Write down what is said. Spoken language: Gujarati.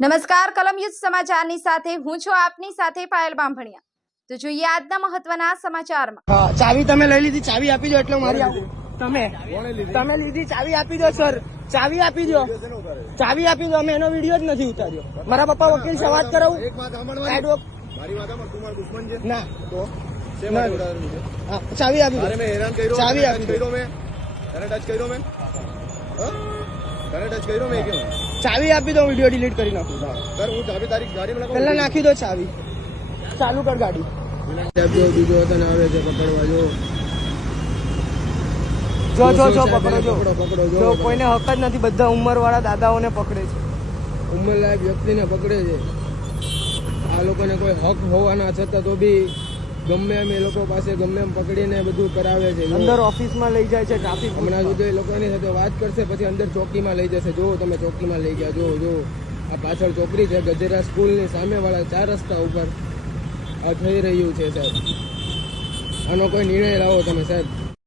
નમસ્કાર કલમ યુઝ સમાચારની સાથે હું છું આપની સાથે પાયલ બામભણિયા। તો જોઈએ આજના મહત્વના સમાચારમાં। હા, ચાવી તમે લઈ લીધી, ચાવી આપી દો એટલે મારી આવું। તમે લીધી, ચાવી આપી દો સર, ચાવી આપી દો, ચાવી આપી દો। અમે એનો વિડીયો જ નથી ઉતાર્યો। મારા પપ્પા વકીલ છે, વાત કરાવું? એક વાત સાંભળવાની, મારી વાત સાંભળ, તું મારો દુશ્મન છે ના તો શેમાં ઉડાડવાનું છે? હા, ચાવી આપી અરે દો, મેં હેરાન કર્યો, ચાવી તને આપી ટચ દો, કર્યો મેં, તને ટચ કર્યો મેં, હા તને ટચ કર્યો મેં કેમ? ચાવી આપી દો, વિડીયો ડિલીટ કરી નાખું। સર હું ચાબી તારી ગાડીમાં લગાવું? પહેલા નાખી દો ચાવી, ચાલુ કર ગાડી। બીજો તને આવે છે પકડવા, જો પકડો, પકડો જો કોઈને હક જ નથી, બધા ઉંમર વાળા દાદાઓને પકડે છે। ઉંમરલાયક વ્યક્તિને પકડે છે। આ લોકોને કોઈ હક હોવાના છતાં તો બી ગમે એમ એ લોકો પાસે ગમે એમ પકડીને બધું કરાવે છે। અંદર ઓફિસમાં લઈ જાય છે, ટ્રાફિક હમણાં સુધી એ લોકો એની સાથે વાત કરશે, પછી અંદર ચોકીમાં લઈ જશે। જો તમે ચોકીમાં લઈ ગયા, જો આ પાછળ ચોકડી છે, ગજેરા સ્કૂલની સામે વાળા 4 રસ્તા ઉપર આ થઈ રહ્યું છે સાહેબ। આનો કોઈ નિર્ણય લાવો તમે સાહેબ।